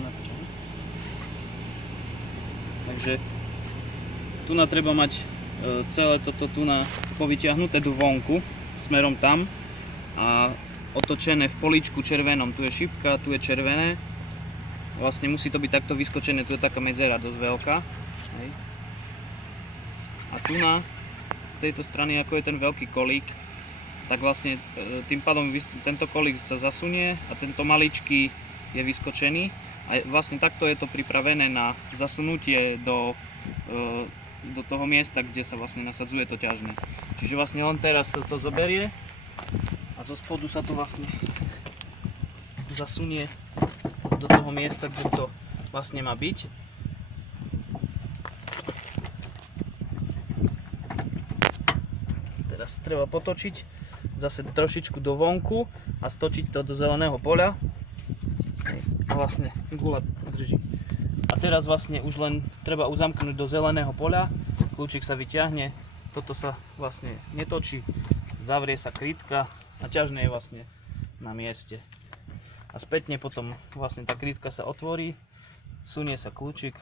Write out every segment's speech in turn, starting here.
sa natočí. Takže tu treba mať celé toto tu povyťahnuté do vonku smerom tam a otočené v políčku červenom. Tu je šipka, tu je červené. Vlastne musí to byť takto vyskočené, tu je taká medzera dosť veľká. Hej. A tu z tejto strany, ako je ten veľký kolík, tak vlastne tým pádom tento kolík sa zasunie a tento maličký je vyskočený. A vlastne takto je to pripravené na zasunutie do toho miesta, kde sa vlastne nasadzuje to ťažné. Čiže vlastne len teraz sa to zoberie a zo spodu sa to vlastne zasunie do toho miesta, kde to vlastne má byť. Teraz treba potočiť zase trošičku do vonku a stočiť to do zeleného poľa. A vlastne guľa drží. A teraz vlastne už len treba uzamknúť do zeleného poľa, kľúčik sa vyťahne, toto sa vlastne netočí, zavrie sa krytka a ťažné je vlastne na mieste. A spätne potom vlastne tá krytka sa otvorí, sunie sa kľúčik,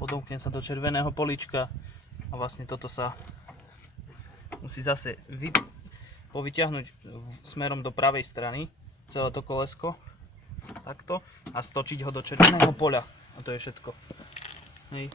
podomkne sa do červeného políčka a vlastne toto sa musí zase povyťahnuť smerom do pravej strany, celé to kolesko. Takto a stočiť ho do červeného poľa a to je všetko. Hej.